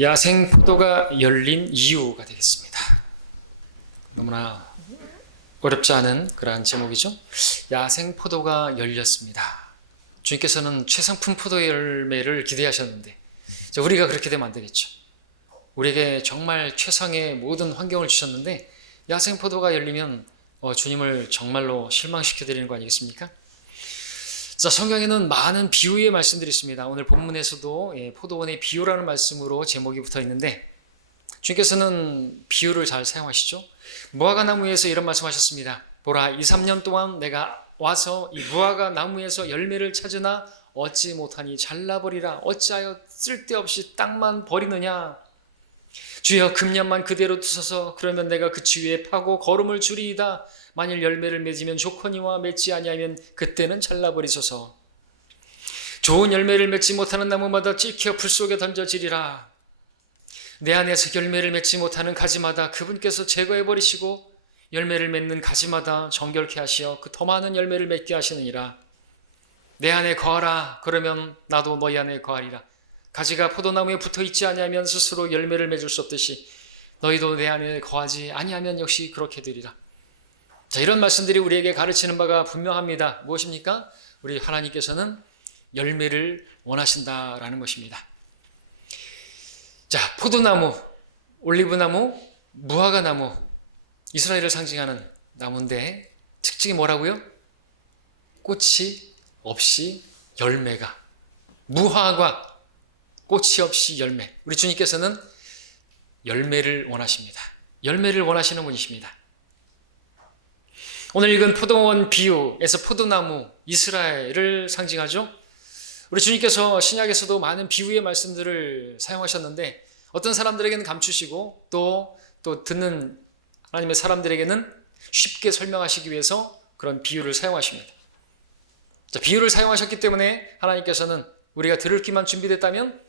야생 포도가 열린 이유가 되겠습니다. 너무나 어렵지 않은 그러한 제목이죠. 야생 포도가 열렸습니다. 주님께서는 최상품 포도 열매를 기대하셨는데 우리가 그렇게 되면 안 되겠죠. 우리에게 정말 최상의 모든 환경을 주셨는데 야생 포도가 열리면 주님을 정말로 실망시켜드리는 거 아니겠습니까? 자, 성경에는 많은 비유의 말씀들이 있습니다. 오늘 본문에서도 포도원의 비유라는 말씀으로 제목이 붙어 있는데 주님께서는 비유를 잘 사용하시죠. 무화과 나무에서 이런 말씀하셨습니다. 보라, 2, 3년 동안 내가 와서 이 무화과 나무에서 열매를 찾으나 얻지 못하니 잘라버리라. 어찌하여 쓸데없이 땅만 버리느냐. 주여, 금년만 그대로 두소서. 그러면 내가 그 주위에 파고 거름을 주리이다. 만일 열매를 맺으면 좋거니와 맺지 아니하면 그때는 잘라버리소서. 좋은 열매를 맺지 못하는 나무마다 찍혀 불 속에 던져지리라. 내 안에서 열매를 맺지 못하는 가지마다 그분께서 제거해버리시고 열매를 맺는 가지마다 정결케 하시어 그 더 많은 열매를 맺게 하시느니라. 내 안에 거하라. 그러면 나도 너희 안에 거하리라. 가지가 포도나무에 붙어있지 아니하면 스스로 열매를 맺을 수 없듯이 너희도 내 안에 거하지 아니하면 역시 그렇게 되리라. 자, 이런 말씀들이 우리에게 가르치는 바가 분명합니다. 무엇입니까? 우리 하나님께서는 열매를 원하신다라는 것입니다. 자, 포도나무, 올리브나무, 무화과나무, 이스라엘을 상징하는 나무인데 특징이 뭐라고요? 꽃이 없이 열매가. 무화과, 꽃이 없이 열매. 우리 주님께서는 열매를 원하십니다. 열매를 원하시는 분이십니다. 오늘 읽은 포도원 비유에서 포도나무, 이스라엘을 상징하죠. 우리 주님께서 신약에서도 많은 비유의 말씀들을 사용하셨는데 어떤 사람들에게는 감추시고 또 듣는 하나님의 사람들에게는 쉽게 설명하시기 위해서 그런 비유를 사용하십니다. 자, 비유를 사용하셨기 때문에 하나님께서는 우리가 들을 귀만 준비됐다면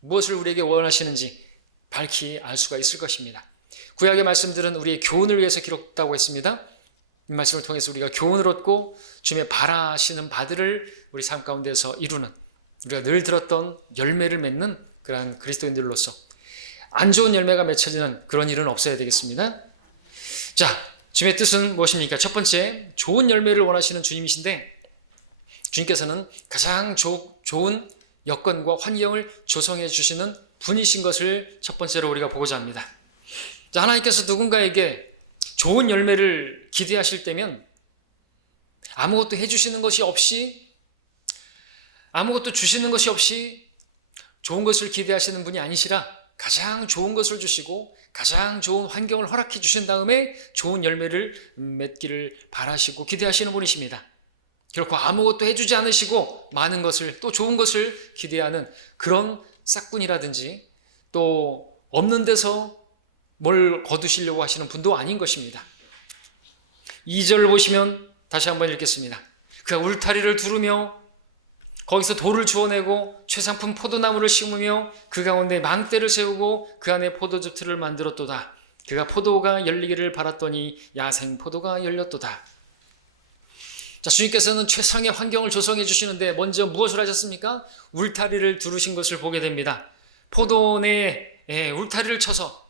무엇을 우리에게 원하시는지 밝히 알 수가 있을 것입니다. 구약의 말씀들은 우리의 교훈을 위해서 기록됐다고 했습니다. 이 말씀을 통해서 우리가 교훈을 얻고 주님의 바라시는 바들을 우리 삶 가운데서 이루는, 우리가 늘 들었던 열매를 맺는 그러한 그리스도인들로서 안 좋은 열매가 맺혀지는 그런 일은 없어야 되겠습니다. 자, 주님의 뜻은 무엇입니까? 첫 번째, 좋은 열매를 원하시는 주님이신데 주님께서는 가장 좋은 여건과 환경을 조성해 주시는 분이신 것을 첫 번째로 우리가 보고자 합니다. 자, 하나님께서 누군가에게 좋은 열매를 기대하실 때면 아무것도 해주시는 것이 없이, 아무것도 주시는 것이 없이 좋은 것을 기대하시는 분이 아니시라 가장 좋은 것을 주시고 가장 좋은 환경을 허락해 주신 다음에 좋은 열매를 맺기를 바라시고 기대하시는 분이십니다. 결코 아무것도 해주지 않으시고 많은 것을, 또 좋은 것을 기대하는 그런 싹군이라든지 또 없는 데서 뭘 거두시려고 하시는 분도 아닌 것입니다. 2절을 보시면 다시 한번 읽겠습니다. 그가 울타리를 두르며 거기서 돌을 주워내고 최상품 포도나무를 심으며 그 가운데 망대를 세우고 그 안에 포도즙 틀을 만들었도다. 그가 포도가 열리기를 바랐더니 야생 포도가 열렸도다. 자, 주님께서는 최상의 환경을 조성해 주시는데 먼저 무엇을 하셨습니까? 울타리를 두르신 것을 보게 됩니다. 포도원에 울타리를 쳐서,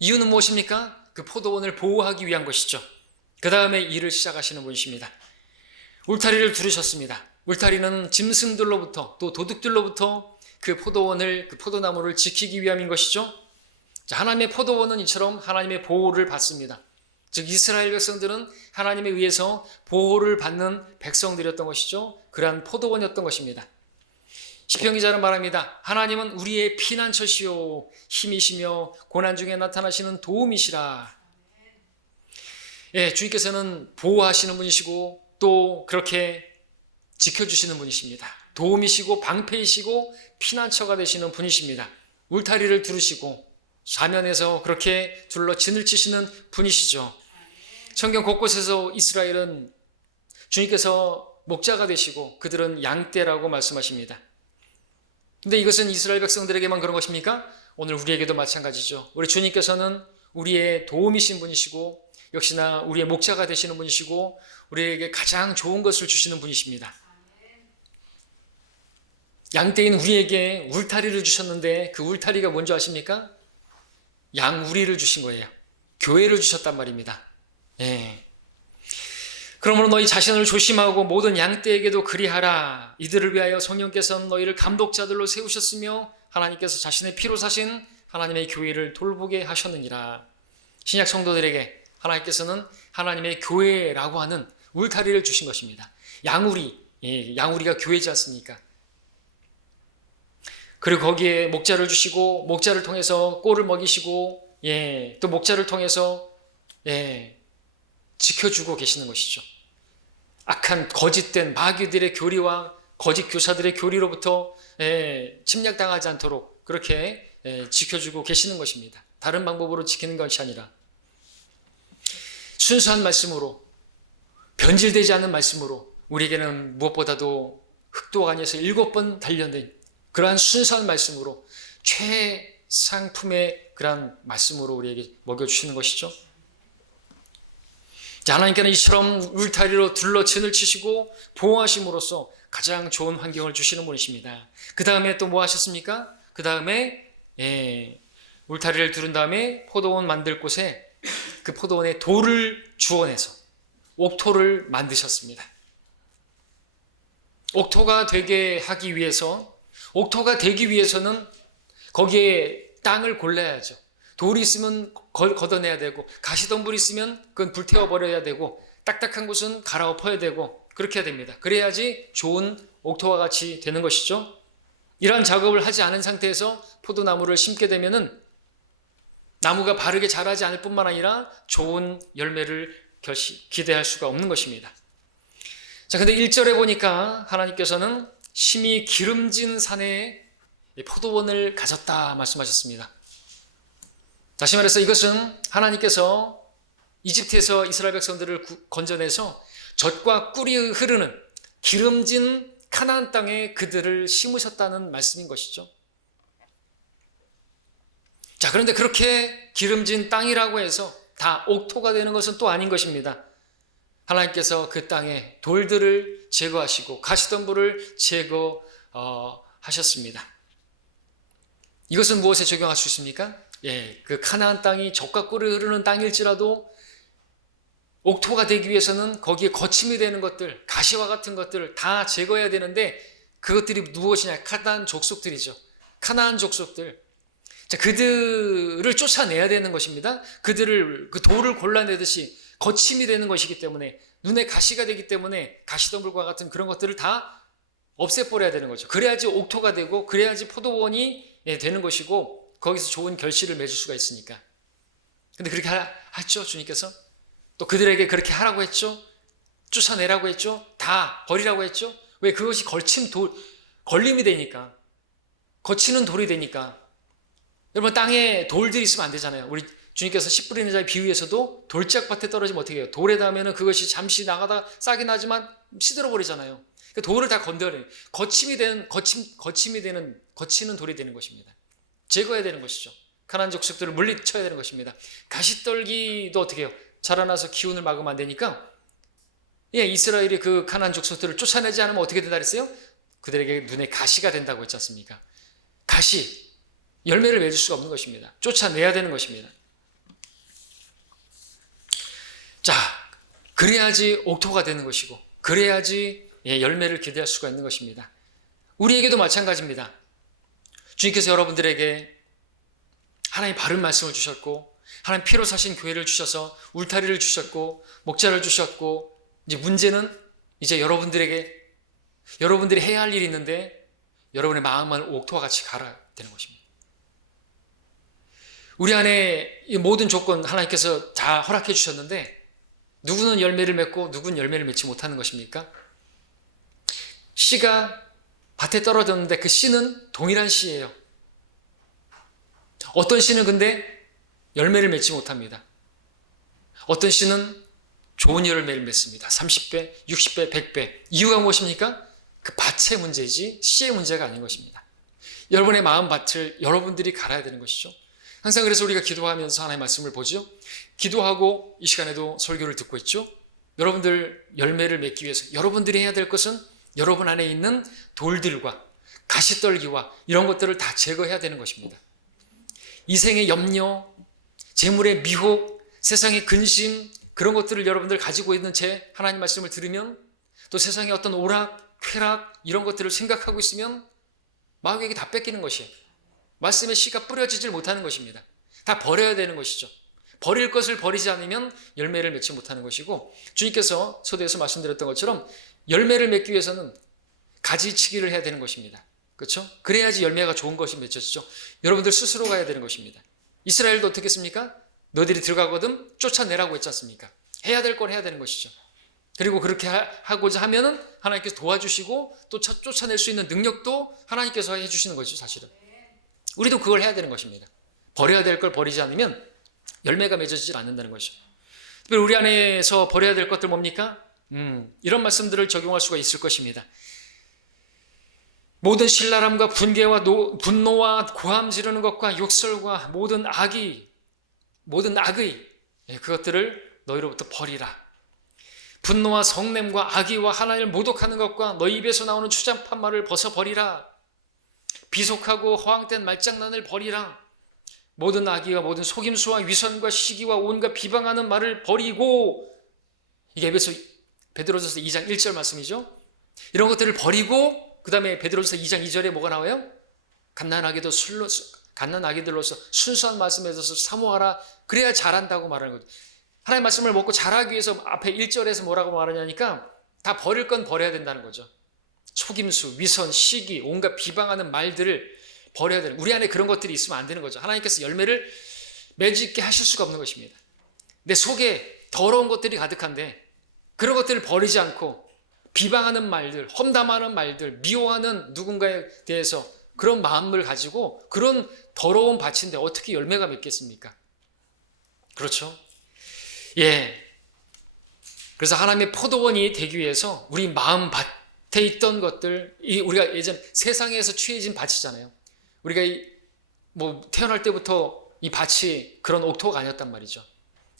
이유는 무엇입니까? 그 포도원을 보호하기 위한 것이죠. 그 다음에 일을 시작하시는 분이십니다. 울타리를 두르셨습니다. 울타리는 짐승들로부터 또 도둑들로부터 그 포도원을, 그 포도나무를 지키기 위함인 것이죠. 자, 하나님의 포도원은 이처럼 하나님의 보호를 받습니다. 즉 이스라엘 백성들은 하나님에 의해서 보호를 받는 백성들이었던 것이죠. 그러한 포도원이었던 것입니다. 시편 기자는 말합니다. 하나님은 우리의 피난처시요 힘이시며 고난 중에 나타나시는 도움이시라. 예, 주님께서는 보호하시는 분이시고 또 그렇게 지켜주시는 분이십니다. 도움이시고 방패이시고 피난처가 되시는 분이십니다. 울타리를 두르시고 사면에서 그렇게 둘러 진을 치시는 분이시죠. 성경 곳곳에서 이스라엘은 주님께서 목자가 되시고 그들은 양떼라고 말씀하십니다. 근데 이것은 이스라엘 백성들에게만 그런 것입니까? 오늘 우리에게도 마찬가지죠. 우리 주님께서는 우리의 도움이신 분이시고 역시나 우리의 목자가 되시는 분이시고 우리에게 가장 좋은 것을 주시는 분이십니다. 양떼인 우리에게 울타리를 주셨는데 그 울타리가 뭔지 아십니까? 양우리를 주신 거예요. 교회를 주셨단 말입니다. 예. 그러므로 너희 자신을 조심하고 모든 양떼에게도 그리하라. 이들을 위하여 성령께서는 너희를 감독자들로 세우셨으며 하나님께서 자신의 피로 사신 하나님의 교회를 돌보게 하셨느니라. 신약 성도들에게 하나님께서는 하나님의 교회라고 하는 울타리를 주신 것입니다. 양우리, 양우리가 교회지 않습니까? 그리고 거기에 목자를 주시고 목자를 통해서 꼴을 먹이시고 또 목자를 통해서 지켜주고 계시는 것이죠. 악한 거짓된 마귀들의 교리와 거짓 교사들의 교리로부터 침략당하지 않도록 그렇게 지켜주고 계시는 것입니다. 다른 방법으로 지키는 것이 아니라 순수한 말씀으로, 변질되지 않은 말씀으로 우리에게는 무엇보다도 흑도 안에서 7번 단련된 그러한 순수한 말씀으로 최상품의 그러한 말씀으로 우리에게 먹여주시는 것이죠. 하나님께는 이처럼 울타리로 둘러 진을 치시고 보호하심으로써 가장 좋은 환경을 주시는 분이십니다. 그 다음에 또 뭐 하셨습니까? 그 다음에 울타리를 두른 다음에 포도원 만들 곳에 그 포도원에 돌을 주워내서 옥토를 만드셨습니다. 옥토가 되게 하기 위해서, 옥토가 되기 위해서는 거기에 땅을 골라야죠. 돌이 있으면 걷어내야 되고, 가시덤불이 있으면 그건 불태워버려야 되고, 딱딱한 곳은 갈아엎어야 되고, 그렇게 해야 됩니다. 그래야지 좋은 옥토와 같이 되는 것이죠. 이러한 작업을 하지 않은 상태에서 포도나무를 심게 되면은 나무가 바르게 자라지 않을 뿐만 아니라 좋은 열매를 기대할 수가 없는 것입니다. 자, 근데 1절에 보니까 하나님께서는 심히 기름진 산에 포도원을 가졌다 말씀하셨습니다. 다시 말해서 이것은 하나님께서 이집트에서 이스라엘 백성들을 건져내서 젖과 꿀이 흐르는 기름진 가나안 땅에 그들을 심으셨다는 말씀인 것이죠. 자, 그런데 그렇게 기름진 땅이라고 해서 다 옥토가 되는 것은 또 아닌 것입니다. 하나님께서 그 땅에 돌들을 제거하시고 가시덤불을 제거하셨습니다. 이것은 무엇에 적용할 수 있습니까? 그 가나안 땅이 젖과 꿀이 흐르는 땅일지라도 옥토가 되기 위해서는 거기에 거침이 되는 것들, 가시와 같은 것들을 다 제거해야 되는데 그것들이 무엇이냐? 가나안 족속들이죠. 가나안 족속들. 자, 그들을 쫓아내야 되는 것입니다. 그들을 그 돌을 골라내듯이 거침이 되는 것이기 때문에 눈에 가시가 되기 때문에 가시덤불과 같은 그런 것들을 다 없애버려야 되는 거죠. 그래야지 옥토가 되고 그래야지 포도원이 되는 것이고 거기서 좋은 결실을 맺을 수가 있으니까. 근데 그렇게 하죠, 주님께서. 또 그들에게 그렇게 하라고 했죠. 쫓아내라고 했죠. 다 버리라고 했죠. 왜? 그것이 걸림이 되니까. 거치는 돌이 되니까. 여러분, 땅에 돌들이 있으면 안 되잖아요. 우리 주님께서 씨 뿌리는 자의 비유에서도 돌짝밭에 떨어지면 어떻게 해요? 돌에 닿으면 그것이 잠시 나가다 싹이 나지만 시들어 버리잖아요. 그 돌을 다 건드려요. 거치는 돌이 되는 것입니다. 제거해야 되는 것이죠. 가나안 족속들을 물리쳐야 되는 것입니다. 가시떨기도 어떻게 해요? 자라나서 기운을 막으면 안 되니까 이스라엘이 그 가나안 족속들을 쫓아내지 않으면 어떻게 된다 그랬어요? 그들에게 눈에 가시가 된다고 했지 않습니까? 가시, 열매를 맺을 수가 없는 것입니다. 쫓아내야 되는 것입니다. 자, 그래야지 옥토가 되는 것이고 그래야지 열매를 기대할 수가 있는 것입니다. 우리에게도 마찬가지입니다. 주님께서 여러분들에게 하나님 바른 말씀을 주셨고 하나님 피로 사신 교회를 주셔서 울타리를 주셨고 목자를 주셨고 이제 문제는 이제 여러분들이 해야 할 일이 있는데 여러분의 마음만 옥토와 같이 갈아야 되는 것입니다. 우리 안에 이 모든 조건 하나님께서 다 허락해 주셨는데 누구는 열매를 맺고 누구는 열매를 맺지 못하는 것입니까? 씨가 밭에 떨어졌는데 그 씨는 동일한 씨예요. 어떤 씨는 근데 열매를 맺지 못합니다. 어떤 씨는 좋은 열매를 맺습니다. 30배, 60배, 100배. 이유가 무엇입니까? 그 밭의 문제이지 씨의 문제가 아닌 것입니다. 여러분의 마음밭을 여러분들이 갈아야 되는 것이죠. 항상 그래서 우리가 기도하면서 하나님의 말씀을 보죠. 기도하고 이 시간에도 설교를 듣고 있죠. 여러분들 열매를 맺기 위해서 여러분들이 해야 될 것은 여러분 안에 있는 돌들과 가시떨기와 이런 것들을 다 제거해야 되는 것입니다. 이생의 염려, 재물의 미혹, 세상의 근심, 그런 것들을 여러분들 가지고 있는 제 하나님 말씀을 들으면, 또 세상의 어떤 오락, 쾌락 이런 것들을 생각하고 있으면 마귀에게 다 뺏기는 것이에요. 말씀의 씨가 뿌려지질 못하는 것입니다. 다 버려야 되는 것이죠. 버릴 것을 버리지 않으면 열매를 맺지 못하는 것이고, 주님께서 서두에서 말씀드렸던 것처럼 열매를 맺기 위해서는 가지치기를 해야 되는 것입니다. 그렇죠? 그래야지 열매가 좋은 것이 맺혀지죠. 여러분들 스스로 가야 되는 것입니다. 이스라엘도 어떻게 했습니까? 너희들이 들어가거든 쫓아내라고 했지 않습니까? 해야 될 걸 해야 되는 것이죠. 그리고 그렇게 하고자 하면은 하나님께서 도와주시고 또 쫓아낼 수 있는 능력도 하나님께서 해주시는 거죠, 사실은. 우리도 그걸 해야 되는 것입니다. 버려야 될 걸 버리지 않으면 열매가 맺어지질 않는다는 것이죠. 특별히 우리 안에서 버려야 될 것들 뭡니까? 이런 말씀들을 적용할 수가 있을 것입니다. 모든 신랄함과 분노와 고함 지르는 것과 욕설과 모든 악의 그것들을 너희로부터 버리라. 분노와 성냄과 악의와 하나님을 모독하는 것과 너희 입에서 나오는 추잡한 말을 벗어버리라. 비속하고 허황된 말장난을 버리라. 모든 악의와 모든 속임수와 위선과 시기와 온갖 비방하는 말을 버리고, 이게 베드로전서 2장 1절 말씀이죠. 이런 것들을 버리고 그 다음에 베드로전서 2장 2절에 뭐가 나와요? 갓난아기들로서 순수한 말씀에 대해서 사모하라. 그래야 잘한다고 말하는 거죠. 하나님의 말씀을 먹고 잘하기 위해서 앞에 1절에서 뭐라고 말하냐니까 다 버릴 건 버려야 된다는 거죠. 속임수, 위선, 시기, 온갖 비방하는 말들을 버려야 되는, 우리 안에 그런 것들이 있으면 안 되는 거죠. 하나님께서 열매를 맺게 하실 수가 없는 것입니다. 내 속에 더러운 것들이 가득한데 그런 것들을 버리지 않고 비방하는 말들, 험담하는 말들, 미워하는 누군가에 대해서 그런 마음을 가지고, 그런 더러운 밭인데 어떻게 열매가 맺겠습니까? 그렇죠? 예. 그래서 하나님의 포도원이 되기 위해서 우리 마음 밭에 있던 것들, 우리가 예전 세상에서 취해진 밭이잖아요. 우리가 태어날 때부터 이 밭이 그런 옥토가 아니었단 말이죠.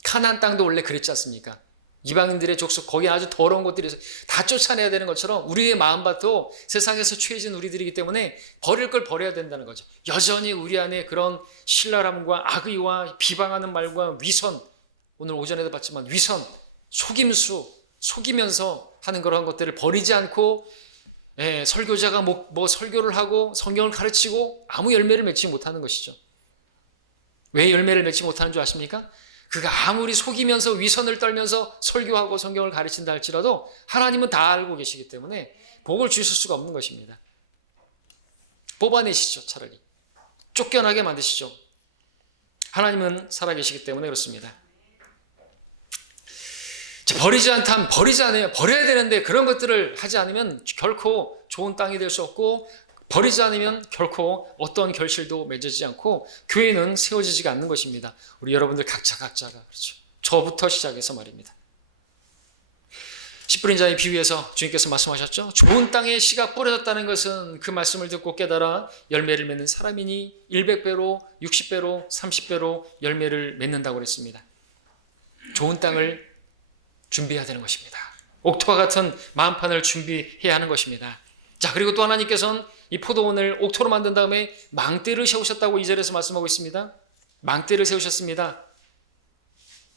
가나안 땅도 원래 그랬지 않습니까? 이방인들의 족속, 거기 아주 더러운 것들이 다 쫓아내야 되는 것처럼 우리의 마음밭도 세상에서 취해진 우리들이기 때문에 버릴 걸 버려야 된다는 거죠. 여전히 우리 안에 그런 신랄함과 악의와 비방하는 말과 위선, 오늘 오전에도 봤지만 위선, 속임수, 속이면서 하는 그런 것들을 버리지 않고, 설교자가 설교를 하고 성경을 가르치고 아무 열매를 맺지 못하는 것이죠. 왜 열매를 맺지 못하는 줄 아십니까? 그가 아무리 속이면서 위선을 떨면서 설교하고 성경을 가르친다 할지라도 하나님은 다 알고 계시기 때문에 복을 주실 수가 없는 것입니다. 뽑아내시죠. 차라리 쫓겨나게 만드시죠. 하나님은 살아계시기 때문에 그렇습니다. 버리지 않다면 버리지 않아요. 버려야 되는데 그런 것들을 하지 않으면 결코 좋은 땅이 될 수 없고, 버리지 않으면 결코 어떤 결실도 맺어지지 않고 교회는 세워지지가 않는 것입니다. 우리 여러분들 각자가 그렇죠. 저부터 시작해서 말입니다. 씨 뿌린 자의 비유에서 주님께서 말씀하셨죠. 좋은 땅에 씨가 뿌려졌다는 것은 그 말씀을 듣고 깨달아 열매를 맺는 사람이니 100배로 60배로 30배로 열매를 맺는다고 그랬습니다. 좋은 땅을 준비해야 되는 것입니다. 옥토와 같은 마음판을 준비해야 하는 것입니다. 자, 그리고 또 하나님께서는 이 포도원을 옥토로 만든 다음에 망대를 세우셨다고 2절에서 말씀하고 있습니다. 망대를 세우셨습니다.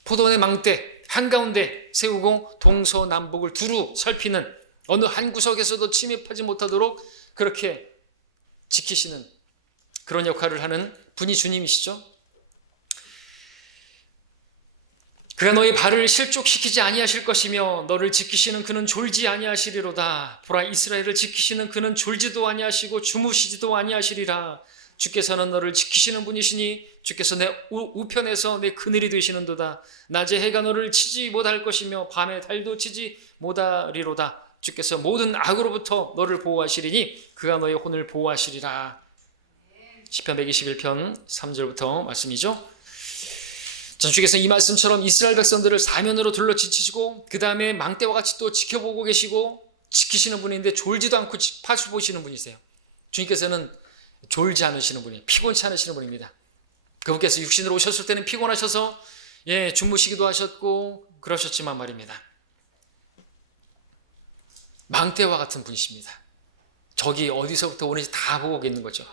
포도원의 망대 한가운데 세우고 동서남북을 두루 살피는, 어느 한 구석에서도 침입하지 못하도록 그렇게 지키시는 그런 역할을 하는 분이 주님이시죠. 그가 너희 발을 실족시키지 아니하실 것이며 너를 지키시는 그는 졸지 아니하시리로다. 보라, 이스라엘을 지키시는 그는 졸지도 아니하시고 주무시지도 아니하시리라. 주께서는 너를 지키시는 분이시니 주께서 내 우편에서 내 그늘이 되시는도다. 낮에 해가 너를 치지 못할 것이며 밤에 달도 치지 못하리로다. 주께서 모든 악으로부터 너를 보호하시리니 그가 너의 혼을 보호하시리라. 시편 121편 3절부터 말씀이죠. 주께서 이 말씀처럼 이스라엘 백성들을 사면으로 둘러지치시고 그 다음에 망대와 같이 또 지켜보고 계시고 지키시는 분인데 졸지도 않고 파수보시는 분이세요. 주님께서는 졸지 않으시는 분이에요. 피곤치 않으시는 분입니다. 그분께서 육신으로 오셨을 때는 피곤하셔서 주무시기도 하셨고 그러셨지만 말입니다. 망대와 같은 분이십니다. 적이 어디서부터 오는지 다 보고 있는 거죠.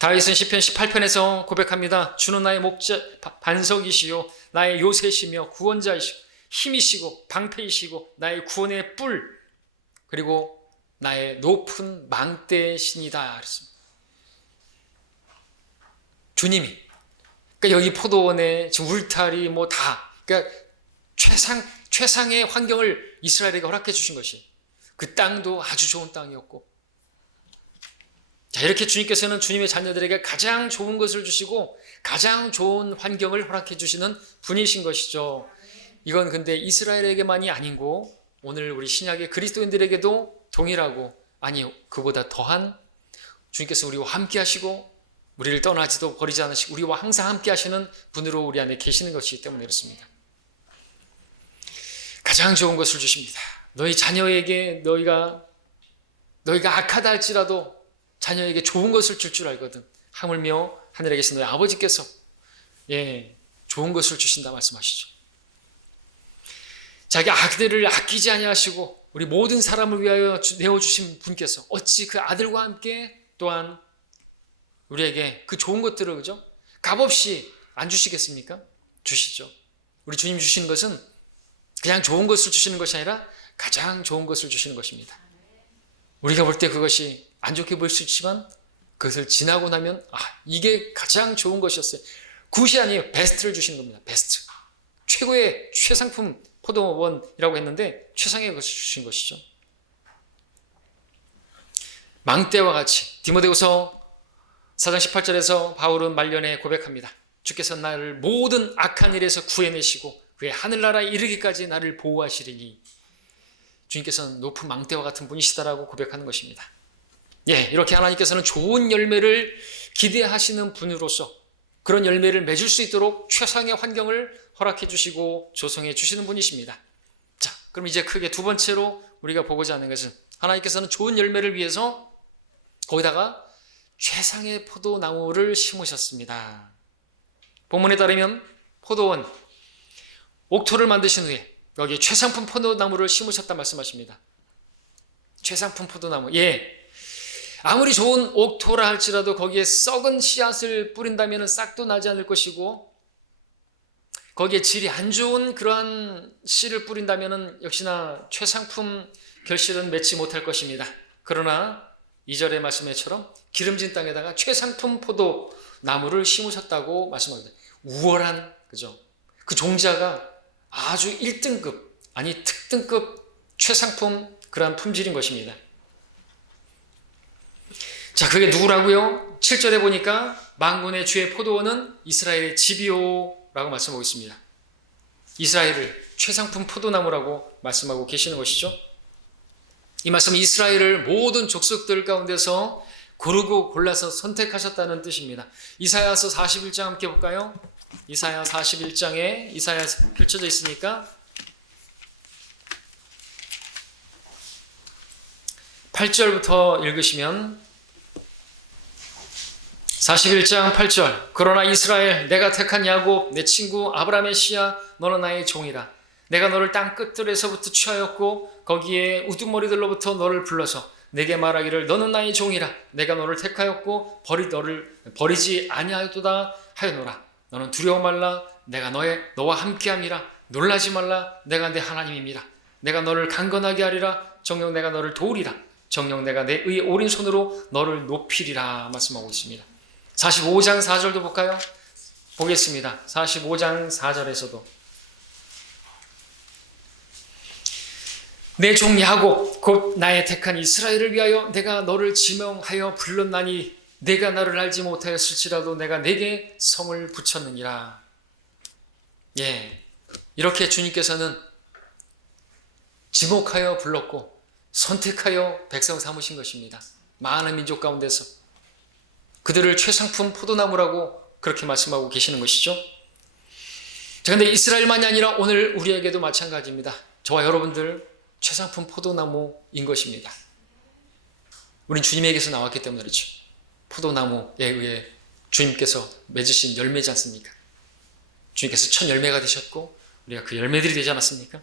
다윗은 시편 18편에서 고백합니다. 주는 나의 목자 반석이시요 나의 요새시며 구원자이시고 힘이시고 방패이시고 나의 구원의 뿔 그리고 나의 높은 망대신이다 그랬습니다. 주님이 그러니까 여기 포도원에 지금 울타리 뭐 다 그러니까 최상의 환경을 이스라엘에게 허락해 주신 것이 그 땅도 아주 좋은 땅이었고 자 이렇게 주님께서는 주님의 자녀들에게 가장 좋은 것을 주시고 가장 좋은 환경을 허락해 주시는 분이신 것이죠. 이건 근데 이스라엘에게만이 아니고 오늘 우리 신약의 그리스도인들에게도 동일하고 아니 그보다 더한 주님께서 우리와 함께 하시고 우리를 떠나지도 버리지 않으시고 우리와 항상 함께 하시는 분으로 우리 안에 계시는 것이기 때문에 그렇습니다. 가장 좋은 것을 주십니다. 너희 자녀에게 너희가 악하다 할지라도 자녀에게 좋은 것을 줄 알거든. 하물며 하늘에 계신 너희 아버지께서 좋은 것을 주신다 말씀하시죠. 자기 아들을 아끼지 아니하시고 우리 모든 사람을 위하여 내어주신 분께서 어찌 그 아들과 함께 또한 우리에게 그 좋은 것들을 그죠? 값없이 안 주시겠습니까? 주시죠. 우리 주님 주시는 것은 그냥 좋은 것을 주시는 것이 아니라 가장 좋은 것을 주시는 것입니다. 우리가 볼 때 그것이 안 좋게 보일 수 있지만 그것을 지나고 나면 이게 가장 좋은 것이었어요. 굿이 아니에요. 베스트를 주시는 겁니다. 베스트. 최고의 최상품 포도원이라고 했는데 최상의 것을 주신 것이죠. 망대와 같이 디모데후서 4장 18절에서 바울은 말년에 고백합니다. 주께서 나를 모든 악한 일에서 구해내시고 그의 하늘나라에 이르기까지 나를 보호하시리니 주님께서는 높은 망대와 같은 분이시다라고 고백하는 것입니다. 이렇게 하나님께서는 좋은 열매를 기대하시는 분으로서 그런 열매를 맺을 수 있도록 최상의 환경을 허락해 주시고 조성해 주시는 분이십니다. 자, 그럼 이제 크게 두 번째로 우리가 보고자 하는 것은 하나님께서는 좋은 열매를 위해서 거기다가 최상의 포도나무를 심으셨습니다. 본문에 따르면 포도원 옥토를 만드신 후에 여기 최상품 포도나무를 심으셨다 말씀하십니다. 최상품 포도나무. 아무리 좋은 옥토라 할지라도 거기에 썩은 씨앗을 뿌린다면 싹도 나지 않을 것이고 거기에 질이 안 좋은 그러한 씨를 뿌린다면 역시나 최상품 결실은 맺지 못할 것입니다. 그러나 2절의 말씀처럼 기름진 땅에다가 최상품 포도나무를 심으셨다고 말씀합니다. 우월한 그죠? 그 종자가 아주 1등급 아니 특등급 최상품 그러한 품질인 것입니다. 자, 그게 누구라고요? 7절에 보니까 만군의 주의 포도원은 이스라엘의 집이요 라고 말씀하고 있습니다. 이스라엘을 최상품 포도나무라고 말씀하고 계시는 것이죠. 이 말씀은 이스라엘을 모든 족속들 가운데서 고르고 골라서 선택하셨다는 뜻입니다. 이사야서 41장 함께 볼까요? 이사야 41장에 이사야 펼쳐져 있으니까 8절부터 읽으시면 41장 8절 그러나 이스라엘 내가 택한 야곱 내 친구 아브라함의 씨야 너는 나의 종이라 내가 너를 땅 끝들에서부터 취하였고 거기에 우두머리들로부터 너를 불러서 내게 말하기를 너는 나의 종이라 내가 너를 택하였고 너를 버리지 아니하였도다 하여노라 너는 두려워 말라 내가 너와 함께함이라 놀라지 말라 내가 내 하나님임이라 내가 너를 강건하게 하리라 정녕 내가 너를 도우리라 정녕 내가 내 의의 오른손으로 너를 높이리라 말씀하고 있습니다. 45장 4절도 볼까요? 보겠습니다. 45장 4절에서도 내 종 야곱 곧 나의 택한 이스라엘을 위하여 내가 너를 지명하여 불렀나니 내가 나를 알지 못하였을지라도 내가 내게 성을 붙였느니라. 이렇게 주님께서는 지목하여 불렀고 선택하여 백성 삼으신 것입니다. 많은 민족 가운데서 그들을 최상품 포도나무라고 그렇게 말씀하고 계시는 것이죠. 그런데 이스라엘만이 아니라 오늘 우리에게도 마찬가지입니다. 저와 여러분들 최상품 포도나무인 것입니다. 우린 주님에게서 나왔기 때문에 그렇죠. 포도나무에 의해 주님께서 맺으신 열매지 않습니까? 주님께서 첫 열매가 되셨고 우리가 그 열매들이 되지 않았습니까?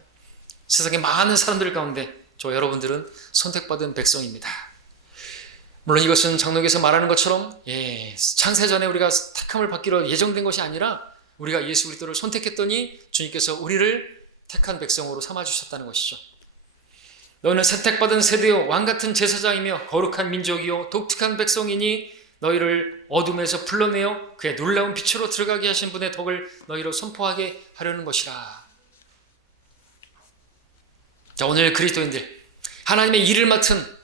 세상의 많은 사람들 가운데 저와 여러분들은 선택받은 백성입니다. 물론 이것은 장로교에서 말하는 것처럼 창세전에 우리가 택함을 받기로 예정된 것이 아니라 우리가 예수 그리스도를 선택했더니 주님께서 우리를 택한 백성으로 삼아주셨다는 것이죠. 너희는 선택받은 세대요 왕같은 제사장이며 거룩한 민족이요 독특한 백성이니 너희를 어둠에서 불러내어 그의 놀라운 빛으로 들어가게 하신 분의 덕을 너희로 선포하게 하려는 것이라. 자, 오늘 그리스도인들, 하나님의 일을 맡은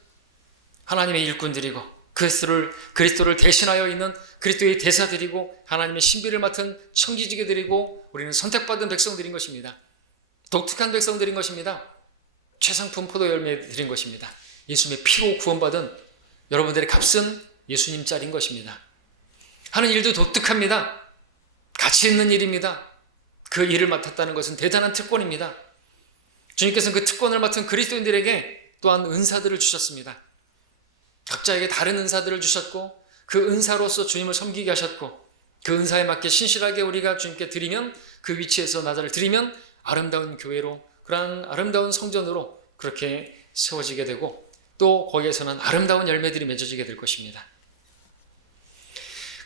하나님의 일꾼들이고 그리스도를 대신하여 있는 그리스도의 대사들이고 하나님의 신비를 맡은 청지기들이고 우리는 선택받은 백성들인 것입니다. 독특한 백성들인 것입니다. 최상품 포도 열매들인 것입니다. 예수님의 피로 구원받은 여러분들의 값은 예수님 짤인 것입니다. 하는 일도 독특합니다. 가치 있는 일입니다. 그 일을 맡았다는 것은 대단한 특권입니다. 주님께서는 그 특권을 맡은 그리스도인들에게 또한 은사들을 주셨습니다. 각자에게 다른 은사들을 주셨고 그 은사로서 주님을 섬기게 하셨고 그 은사에 맞게 신실하게 우리가 주님께 드리면 그 위치에서 나자를 드리면 아름다운 교회로 그러한 아름다운 성전으로 그렇게 세워지게 되고 또 거기에서는 아름다운 열매들이 맺어지게 될 것입니다.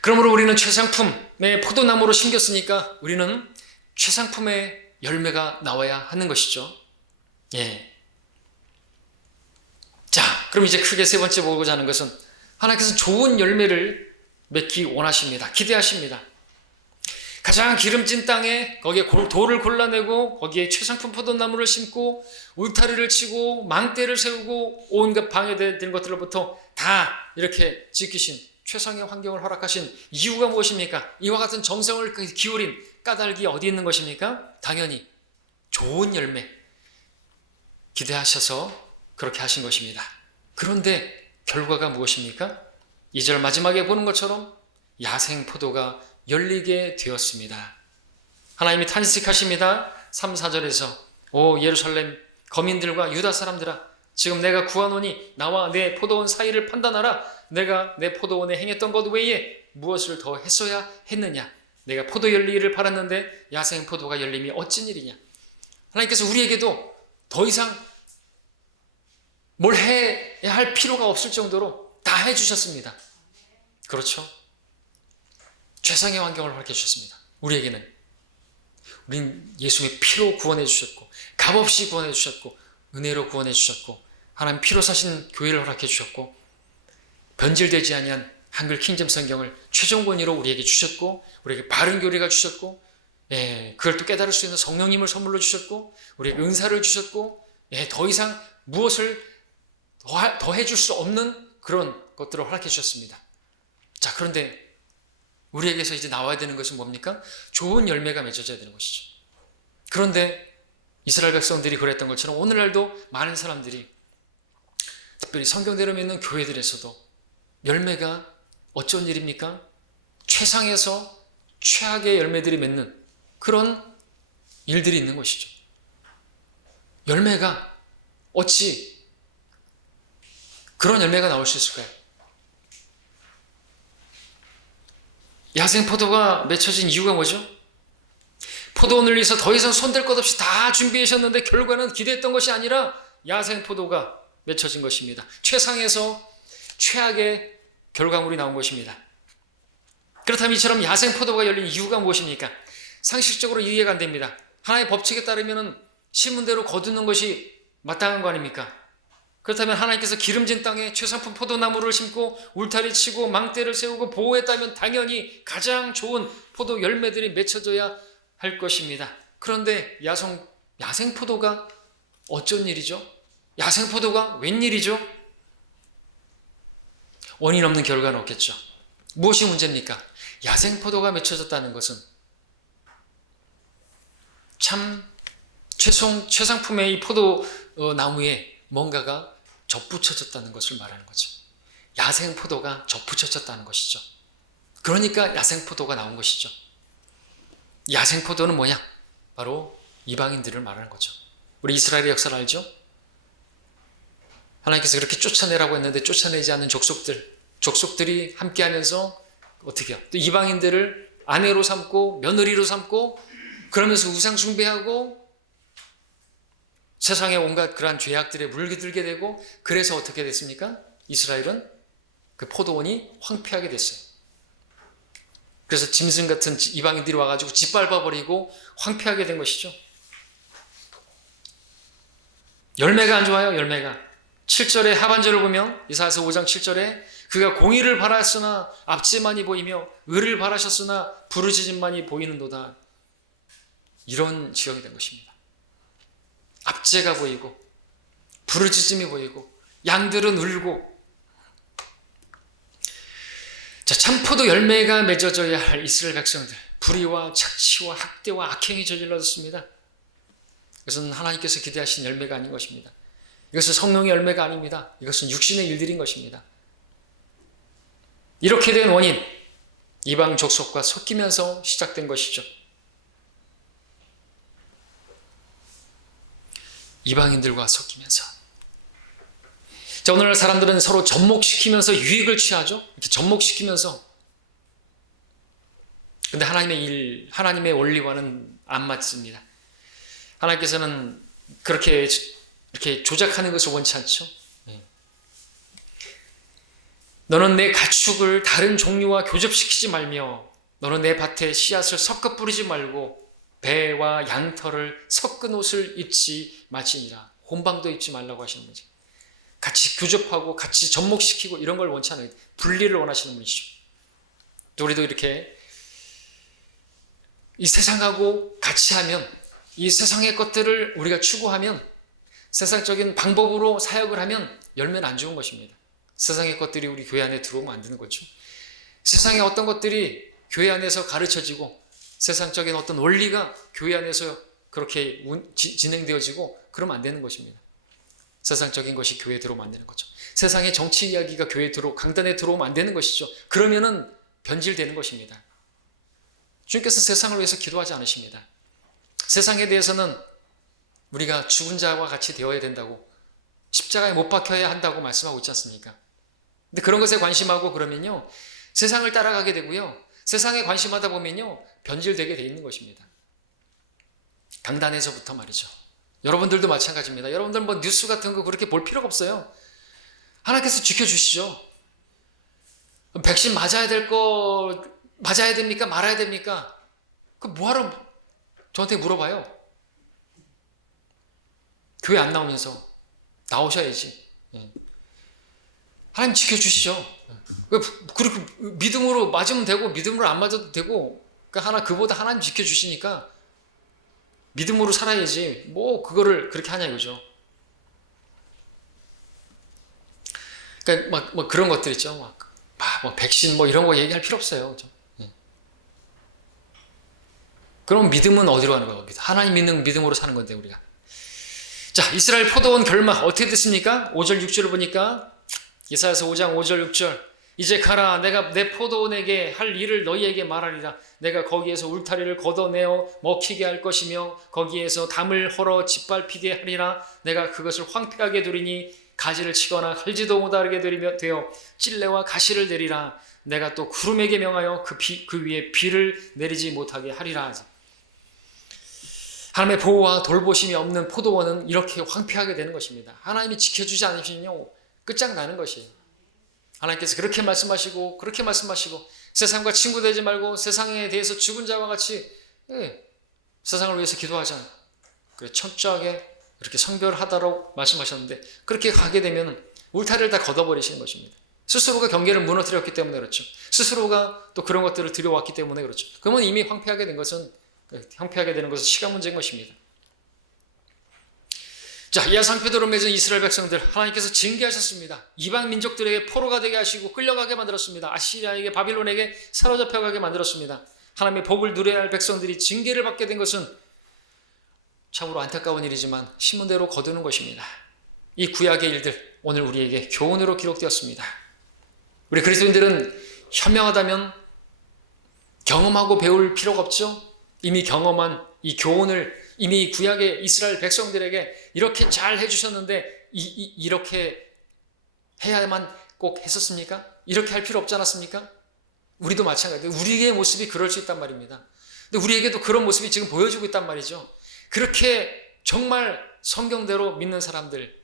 그러므로 우리는 최상품의 포도나무로 심겼으니까 우리는 최상품의 열매가 나와야 하는 것이죠. 자, 그럼 이제 크게 세 번째 보고자 하는 것은 하나님께서 좋은 열매를 맺기 원하십니다. 기대하십니다. 가장 기름진 땅에 거기에 돌을 골라내고 거기에 최상품 포도나무를 심고 울타리를 치고 망대를 세우고 온갖 방해되는 것들로부터 다 이렇게 지키신 최상의 환경을 허락하신 이유가 무엇입니까? 이와 같은 정성을 기울인 까닭이 어디 있는 것입니까? 당연히 좋은 열매 기대하셔서 그렇게 하신 것입니다. 그런데 결과가 무엇입니까? 2절 마지막에 보는 것처럼 야생 포도가 열리게 되었습니다. 하나님이 탄식하십니다. 3, 4절에서 오 예루살렘 거민들과 유다 사람들아 지금 내가 구하노니 나와 내 포도원 사이를 판단하라. 내가 내 포도원에 행했던 것 외에 무엇을 더 했어야 했느냐. 내가 포도 열리기를 바랐는데 야생 포도가 열림이 어찐 일이냐. 하나님께서 우리에게도 더 이상 뭘 해야 할 필요가 없을 정도로 다 해주셨습니다. 그렇죠? 최상의 환경을 허락해 주셨습니다. 우리에게는 우린 예수의 피로 구원해 주셨고 값없이 구원해 주셨고 은혜로 구원해 주셨고 하나님 피로 사신 교회를 허락해 주셨고 변질되지 아니한 한글 킹잼 성경을 최종 권위로 우리에게 주셨고 우리에게 바른 교리가 주셨고 그걸 또 깨달을 수 있는 성령님을 선물로 주셨고 우리에게 은사를 주셨고 더 이상 무엇을 더 해줄 수 없는 그런 것들을 허락해 주셨습니다. 자, 그런데 우리에게서 이제 나와야 되는 것은 뭡니까? 좋은 열매가 맺어져야 되는 것이죠. 그런데 이스라엘 백성들이 그랬던 것처럼 오늘날도 많은 사람들이 특별히 성경대로 믿는 교회들에서도 열매가 어쩐 일입니까? 최상에서 최악의 열매들이 맺는 그런 일들이 있는 것이죠. 열매가 어찌 그런 열매가 나올 수 있을까요? 야생 포도가 맺혀진 이유가 뭐죠? 포도원을 위해서 더 이상 손댈 것 없이 다 준비하셨는데 결과는 기대했던 것이 아니라 야생 포도가 맺혀진 것입니다. 최상에서 최악의 결과물이 나온 것입니다. 그렇다면 이처럼 야생 포도가 열린 이유가 무엇입니까? 상식적으로 이해가 안 됩니다. 하나의 법칙에 따르면 심은 대로 거두는 것이 마땅한 거 아닙니까? 그렇다면 하나님께서 기름진 땅에 최상품 포도나무를 심고 울타리 치고 망대를 세우고 보호했다면 당연히 가장 좋은 포도 열매들이 맺혀져야 할 것입니다. 그런데 야생 포도가 어쩐 일이죠? 야생 포도가 웬일이죠? 원인 없는 결과는 없겠죠. 무엇이 문제입니까? 야생 포도가 맺혀졌다는 것은 참 최상품의 이 포도나무에 뭔가가 접붙여졌다는 것을 말하는 거죠. 야생 포도가 접붙여졌다는 것이죠. 그러니까 야생 포도가 나온 것이죠. 야생 포도는 뭐냐? 바로 이방인들을 말하는 거죠. 우리 이스라엘의 역사를 알죠? 하나님께서 그렇게 쫓아내라고 했는데 쫓아내지 않는 족속들이 함께하면서 어떻게 해요? 또 이방인들을 아내로 삼고 며느리로 삼고 그러면서 우상 숭배하고 세상의 온갖 그러한 죄악들에 물들게 되고 그래서 어떻게 됐습니까? 이스라엘은 그 포도원이 황폐하게 됐어요. 그래서 짐승 같은 이방인들이 와가지고 짓밟아버리고 황폐하게 된 것이죠. 열매가 안 좋아요. 열매가 7절의 하반절을 보면 이사야서 5장 7절에 그가 공의를 바랐으나 압제만이 보이며 의를 바라셨으나 부르짖음만이 보이는도다. 이런 지경이 된 것입니다. 압제가 보이고 부르짖음이 보이고 양들은 울고. 자, 참포도 열매가 맺어져야 할 이스라엘 백성들, 불의와 착취와 학대와 악행이 저질러졌습니다. 이것은 하나님께서 기대하신 열매가 아닌 것입니다. 이것은 성령의 열매가 아닙니다. 이것은 육신의 일들인 것입니다. 이렇게 된 원인, 이방 족속과 섞이면서 시작된 것이죠. 이방인들과 섞이면서. 자, 오늘날 사람들은 서로 접목시키면서 유익을 취하죠. 이렇게 접목시키면서. 근데 하나님의 원리와는 안 맞습니다. 하나님께서는 그렇게 이렇게 조작하는 것을 원치 않죠. 너는 내 가축을 다른 종류와 교접시키지 말며 너는 내 밭에 씨앗을 섞어 뿌리지 말고 배와 양털을 섞은 옷을 입지 말지니라. 혼방도 입지 말라고 하시는 거죠. 같이 교접하고 같이 접목시키고 이런 걸 원치 않아요. 분리를 원하시는 분이시죠. 또 우리도 이렇게 이 세상하고 같이 하면, 이 세상의 것들을 우리가 추구하면, 세상적인 방법으로 사역을 하면 열매는 안 좋은 것입니다. 세상의 것들이 우리 교회 안에 들어오면 안 되는 거죠. 세상의 어떤 것들이 교회 안에서 가르쳐지고 세상적인 어떤 원리가 교회 안에서 그렇게 진행되어지고 그러면 안 되는 것입니다. 세상적인 것이 교회에 들어오면 안 되는 거죠. 세상의 정치 이야기가 교회에 강단에 들어오면 안 되는 것이죠. 그러면은 변질되는 것입니다. 주님께서 세상을 위해서 기도하지 않으십니다. 세상에 대해서는 우리가 죽은 자와 같이 되어야 된다고, 십자가에 못 박혀야 한다고 말씀하고 있지 않습니까? 근데 그런 것에 관심하고 그러면요, 세상을 따라가게 되고요, 세상에 관심하다 보면요, 변질되게 돼 있는 것입니다. 강단에서부터 말이죠. 여러분들도 마찬가지입니다. 여러분들 뭐 뉴스 같은 거 그렇게 볼 필요가 없어요. 하나님께서 지켜주시죠. 백신 맞아야 됩니까? 말아야 됩니까? 그 뭐하러 저한테 물어봐요? 교회 안 나오면서 나오셔야지. 하나님 지켜주시죠. 그렇게 믿음으로 맞으면 되고 믿음으로 안 맞아도 되고, 그보다 하나님 지켜주시니까 믿음으로 살아야지 뭐 그거를 그렇게 하냐 이거죠. 그러니까 뭐 그런 것들 있죠. 뭐 백신 뭐 이런 거 얘기할 필요 없어요. 그렇죠? 그럼 믿음은 어디로 가는 거예요? 하나님 믿는 믿음으로 사는 건데 우리가. 자, 이스라엘 포도원 결말 어떻게 됐습니까? 5절 6절을 보니까 이사야서 5장 5절 6절, 이제 가라, 내가 내 포도원에게 할 일을 너희에게 말하리라. 내가 거기에서 울타리를 걷어내어 먹히게 할 것이며 거기에서 담을 헐어 짓밟히게 하리라. 내가 그것을 황폐하게 두리니 가지를 치거나 할지도 못하게 되어 찔레와 가시를 내리라. 내가 또 구름에게 명하여 그 위에 비를 내리지 못하게 하리라. 하나님의 보호와 돌보심이 없는 포도원은 이렇게 황폐하게 되는 것입니다. 하나님이 지켜주지 않으시면요, 끝장나는 것이에요. 하나님께서 그렇게 말씀하시고 그렇게 말씀하시고 세상과 친구 되지 말고 세상에 대해서 죽은 자와 같이 세상을 위해서 기도하자. 그래, 철저하게 이렇게 성별하다라고 말씀하셨는데 그렇게 가게 되면 울타리를 다 걷어버리시는 것입니다. 스스로가 경계를 무너뜨렸기 때문에 그렇죠. 스스로가 또 그런 것들을 들여왔기 때문에 그렇죠. 그러면 이미 황폐하게 되는 것은 시간 문제인 것입니다. 자, 이하 상표대로 맺은 이스라엘 백성들 하나님께서 징계하셨습니다. 이방 민족들에게 포로가 되게 하시고 끌려가게 만들었습니다. 아시리아에게, 바빌론에게 사로잡혀가게 만들었습니다. 하나님의 복을 누려야 할 백성들이 징계를 받게 된 것은 참으로 안타까운 일이지만 신문대로 거두는 것입니다. 이 구약의 일들 오늘 우리에게 교훈으로 기록되었습니다. 우리 그리스도인들은 현명하다면 경험하고 배울 필요가 없죠. 이미 경험한 이 교훈을 이미 구약의 이스라엘 백성들에게 이렇게 잘 해주셨는데 이렇게 해야만 꼭 했었습니까? 이렇게 할 필요 없지 않았습니까? 우리도 마찬가지예요. 우리의 모습이 그럴 수 있단 말입니다. 근데 우리에게도 그런 모습이 지금 보여지고 있단 말이죠. 그렇게 정말 성경대로 믿는 사람들,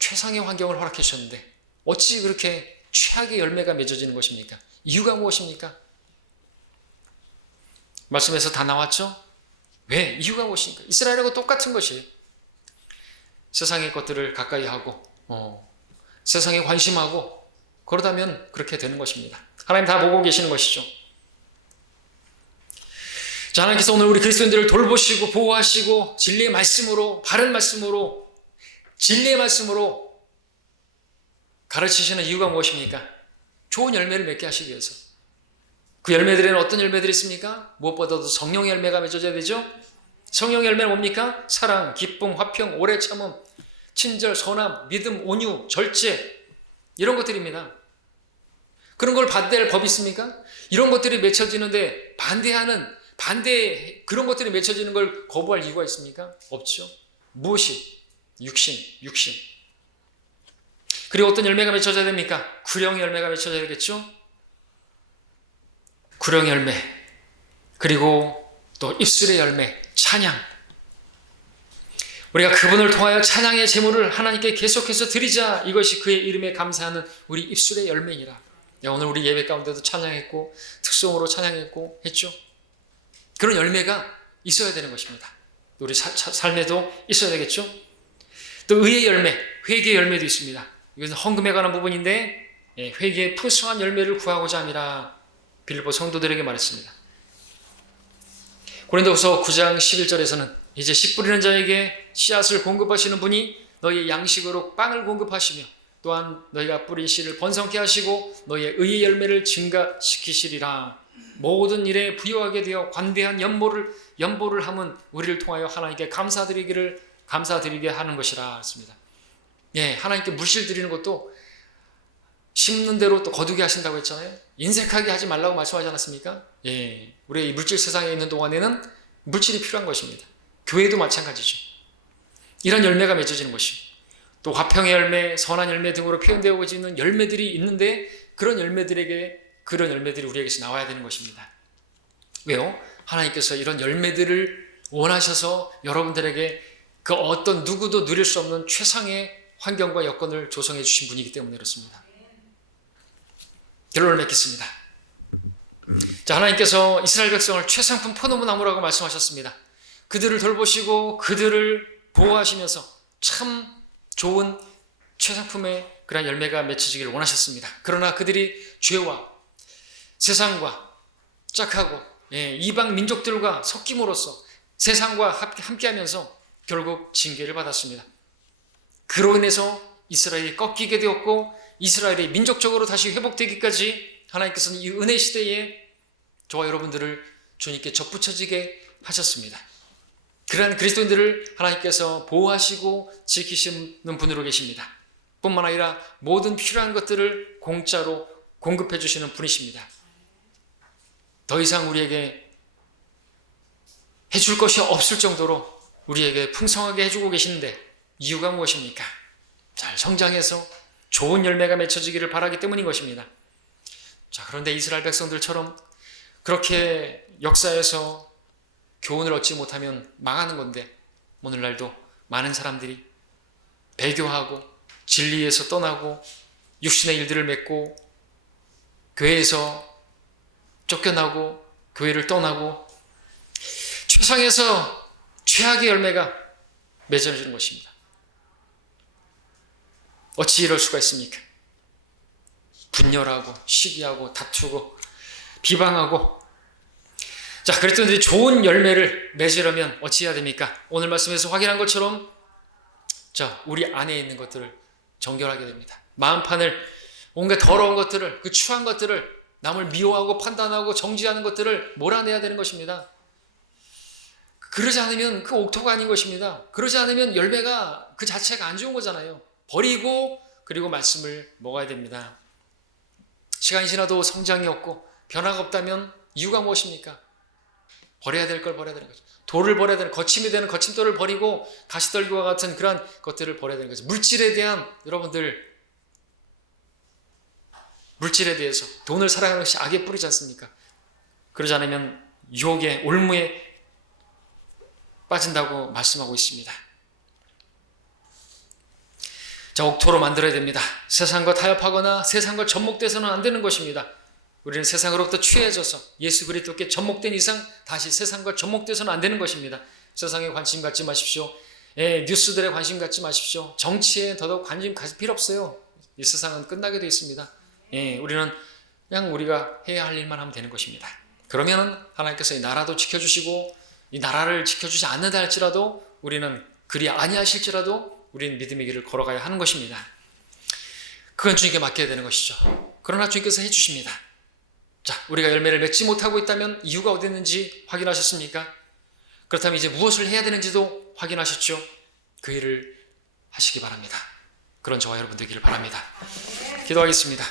최상의 환경을 허락해 주셨는데 어찌 그렇게 최악의 열매가 맺어지는 것입니까? 이유가 무엇입니까? 말씀에서 다 나왔죠? 왜? 이유가 무엇입니까? 이스라엘하고 똑같은 것이에요. 세상의 것들을 가까이 하고 세상에 관심하고 그러다면 그렇게 되는 것입니다. 하나님 다 보고 계시는 것이죠. 자, 하나님께서 오늘 우리 그리스도인들을 돌보시고 보호하시고 진리의 말씀으로, 바른 말씀으로, 진리의 말씀으로 가르치시는 이유가 무엇입니까? 좋은 열매를 맺게 하시기 위해서. 그 열매들에는 어떤 열매들이 있습니까? 무엇보다도 성령의 열매가 맺어져야 되죠. 성령의 열매는 뭡니까? 사랑, 기쁨, 화평, 오래 참음, 친절, 선함, 믿음, 온유, 절제, 이런 것들입니다. 그런 걸 반대할 법이 있습니까? 이런 것들이 맺혀지는데 그런 것들이 맺혀지는 걸 거부할 이유가 있습니까? 없죠. 무엇이? 육신. 그리고 어떤 열매가 맺혀져야 됩니까? 구령의 열매가 맺혀져야 되겠죠? 구령의 열매, 그리고 또 입술의 열매, 찬양. 우리가 그분을 통하여 찬양의 제물을 하나님께 계속해서 드리자. 이것이 그의 이름에 감사하는 우리 입술의 열매이라. 오늘 우리 예배 가운데도 찬양했고 특성으로 찬양했고 했죠. 그런 열매가 있어야 되는 것입니다. 우리 삶에도 있어야 되겠죠. 또 의의 열매, 회개의 열매도 있습니다. 이것은 헌금에 관한 부분인데 회개의 풍성한 열매를 구하고자 함이라 빌립보 성도들에게 말했습니다. 고린도후서 9장 11절에서는 이제 씨 뿌리는 자에게 씨앗을 공급하시는 분이 너희의 양식으로 빵을 공급하시며 또한 너희가 뿌린 씨를 번성케 하시고 너희의 의의 열매를 증가시키시리라. 모든 일에 부유하게 되어 관대한 연보를 함은 우리를 통하여 하나님께 감사드리게 하는 것이라 했습니다. 하나님께 물실 드리는 것도 심는 대로 또 거두게 하신다고 했잖아요. 인색하게 하지 말라고 말씀하지 않았습니까? 우리 이 물질 세상에 있는 동안에는 물질이 필요한 것입니다. 교회도 마찬가지죠. 이런 열매가 맺어지는 것이고 또 화평의 열매, 선한 열매 등으로 표현되어 있는 열매들이 있는데 그런 열매들이 우리에게서 나와야 되는 것입니다. 왜요? 하나님께서 이런 열매들을 원하셔서 여러분들에게 그 어떤 누구도 누릴 수 없는 최상의 환경과 여건을 조성해 주신 분이기 때문에 그렇습니다. 결론을 맺겠습니다. 자, 하나님께서 이스라엘 백성을 최상품 포도무 나무라고 말씀하셨습니다. 그들을 돌보시고 그들을 보호하시면서 참 좋은 최상품의 그런 열매가 맺혀지기를 원하셨습니다. 그러나 그들이 죄와 세상과 짝하고 이방 민족들과 섞임으로써 세상과 함께하면서 결국 징계를 받았습니다. 그로 인해서 이스라엘이 꺾이게 되었고 이스라엘이 민족적으로 다시 회복되기까지 하나님께서는 이 은혜 시대에 저와 여러분들을 주님께 접붙여지게 하셨습니다. 그러한 그리스도인들을 하나님께서 보호하시고 지키시는 분으로 계십니다. 뿐만 아니라 모든 필요한 것들을 공짜로 공급해 주시는 분이십니다. 더 이상 우리에게 해줄 것이 없을 정도로 우리에게 풍성하게 해주고 계시는데 이유가 무엇입니까? 잘 성장해서 좋은 열매가 맺혀지기를 바라기 때문인 것입니다. 자, 그런데 이스라엘 백성들처럼 그렇게 역사에서 교훈을 얻지 못하면 망하는 건데 오늘날도 많은 사람들이 배교하고 진리에서 떠나고 육신의 일들을 맺고 교회에서 쫓겨나고 교회를 떠나고 최상에서 최악의 열매가 맺어지는 것입니다. 어찌 이럴 수가 있습니까? 분열하고 시기하고 다투고 비방하고. 자, 그랬더니 좋은 열매를 맺으려면 어찌 해야 됩니까? 오늘 말씀에서 확인한 것처럼 자, 우리 안에 있는 것들을 정결하게 됩니다. 마음판을 온갖 더러운 것들을, 그 추한 것들을, 남을 미워하고 판단하고 정죄하는 것들을 몰아내야 되는 것입니다. 그러지 않으면 그 옥토가 아닌 것입니다. 그러지 않으면 열매가 그 자체가 안 좋은 거잖아요. 버리고 그리고 말씀을 먹어야 됩니다. 시간이 지나도 성장이 없고 변화가 없다면 이유가 무엇입니까? 버려야 될 걸 버려야 되는 거죠. 돌을 버려야 되는, 거침이 되는 거침돌을 버리고 가시떨기와 같은 그러한 것들을 버려야 되는 거죠. 물질에 대한, 여러분들 물질에 대해서 돈을 사랑하는 것이 악의 뿌리지 않습니까? 그러지 않으면 유혹에, 올무에 빠진다고 말씀하고 있습니다. 자, 옥토로 만들어야 됩니다. 세상과 타협하거나 세상과 접목돼서는 안 되는 것입니다. 우리는 세상으로부터 취해져서 예수 그리스도께 접목된 이상 다시 세상과 접목돼서는 안 되는 것입니다. 세상에 관심 갖지 마십시오. 뉴스들에 관심 갖지 마십시오. 정치에 더더욱 관심 가질 필요 없어요. 이 세상은 끝나게 되어 있습니다. 우리는 그냥 우리가 해야 할 일만 하면 되는 것입니다. 그러면 하나님께서 이 나라도 지켜주시고 이 나라를 지켜주지 않는다 할지라도 우리는 그리 아니하실지라도 우리는 믿음의 길을 걸어가야 하는 것입니다. 그건 주님께 맡겨야 되는 것이죠. 그러나 주님께서 해주십니다. 자, 우리가 열매를 맺지 못하고 있다면 이유가 어디 있는지 확인하셨습니까? 그렇다면 이제 무엇을 해야 되는지도 확인하셨죠? 그 일을 하시기 바랍니다. 그런 저와 여러분 되기를 바랍니다. 기도하겠습니다.